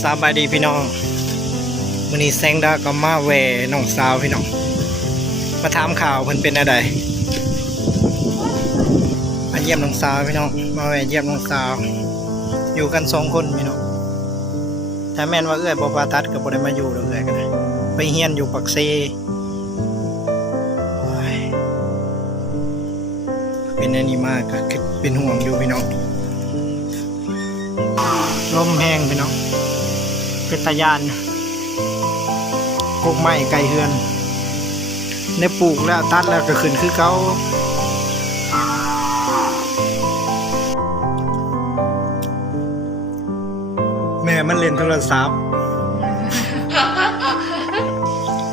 สบายดีพี่น้องวันนี้แซงดาก็มาแหวน้องสาวพี่น้อง มาถามข่าวเพิ่นเป็นอะไรมาเยี่ยมน้องสาวพี่น้อง มาแหวเยี่ยมน้องสาว อยู่กันสองคนพี่น้อง ถ้าแม่นว่าเอื้อยบ่ปาตัดก็บ่ได้มาอยู่ดอกเอื้อยกันนะไปเฮียนอยู่ปักเซโอ้ยเป็นอันนี้มากก็คือเป็นห่วงอยู่พี่น้องลมแห้งพี่น้อง เป็นตายานกกไม้ไก่เฮือน ในปลูกแล้วตัดแล้วก็ขึ้นคือเขาแม่มันเล่นโทรศัพท์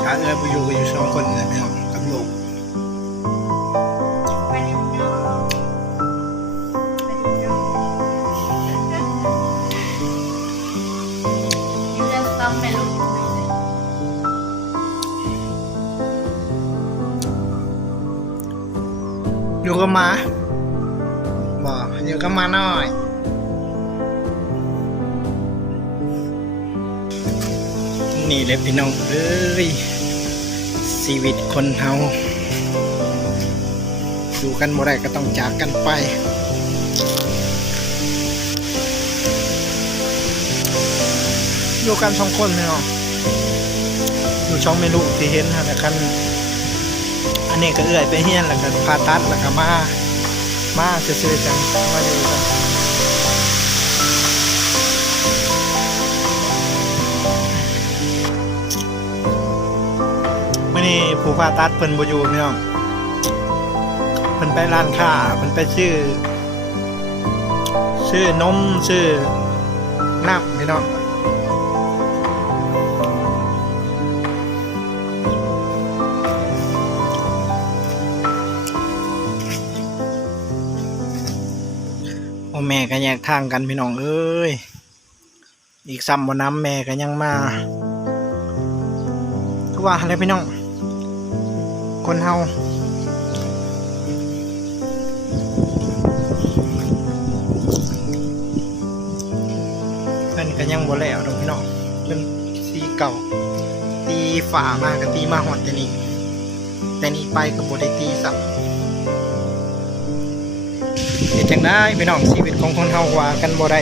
ถ้าเอื้อไปอยู่ก็อยู่สองคนเลยพี่น้องกับ อยู่กับหมาบอกอยู่กับหมาหน่อยนี่เลยพี่น้องเอ้ยชีวิตคนเฮาอยู่กันบ่ได้ก็ต้องจากกันไป อยู่กันสองคนพี่น้องอยู่ช่องเมลูที่เห็นฮะนะครับ อันนี้ก็เอื้อยไปเฮียนแล้วก็พาตัดแล้วก็มา มาซื่อๆจังมาอยู่กันมื่อนี้ผู้พาตัดเพิ่นบ่อยู่พี่น้องเพิ่นไปร้านค้าเพิ่นไปซื้อซื้อนมซื้อน้ำพี่น้อง อแม่ก็แยกทางกันพี่น้องเอ้ย อีกซ้ำบ่น้ำแม่ก็ยังมาคือว่าอะไรพี่น้อง คนเฮาเพิ่นก็ยังบ่แล้วดอกพี่น้องเพิ่นตีเก่า ตีฝ่ามาก็ตีมาหอดแต่นี้แต่นี้ไปก็บ่ได้ตีซ้ำ เฮ็ดจังได้พี่น้องชีวิตของคนเฮาว่ากันบ่ได้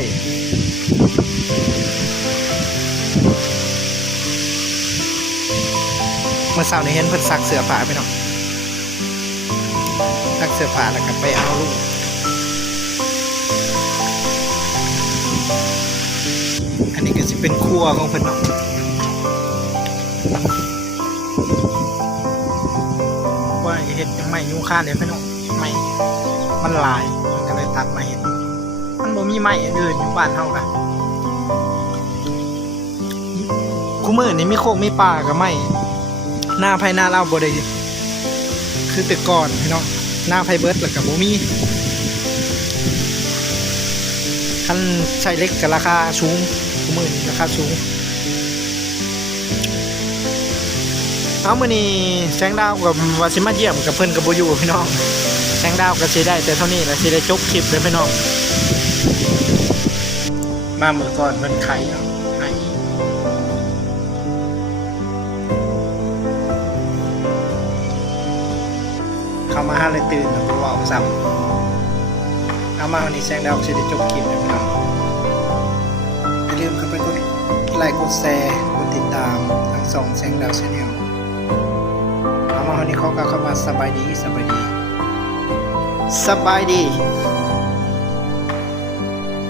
เมื่อเช้านี้เห็นเพิ่นซักเสื้อผ้าพี่น้องซักเสื้อผ้าแล้วก็ไปเอาลูกอันนี้ก็สิเป็นครัวของเพิ่นเนาะว่าเฮ็ดจังไม่ยุ่งค่าเด้พี่น้องไม่มันหลาย ตัดมาเห็น มันบ่มีไม้อื่นอยู่บ้านเฮากันคู่มือนี่มีโคกมีป่ากับไม้หน้าไผหน้าเล่าบ่ได้คือแต่ก่อนพี่น้องหน้าไผเบิร์ดแล้วก็บ่มีคันใช้เล็กก็ราคาสูงคู่มือนี่ราคาสูงเอามื้อนี้แสงดาวกับวาสิมาเยี่ยมกับเพิ่อนก็บ่อยู่พี่น้อง แสงดาวก็สิได้แต่เท่านี้แหละสิได้จบคลิปเลยพี่น้อง มาเมื่อก่อนมันไข่เนาะไข่เข้ามาห้าเลยตื่นแล้วก็เว่าซ้ำเอามาวันนี้แสงดาวก็สิได้จบคลิปเลยพี่น้องอย่าลืมเข้าไปกดไลค์กดแชร์กดติดตามทั้งสองแสงดาวชาแนลเอามาวันนี้เขาก็เข้ามาสบายดีสบายดี สบายดี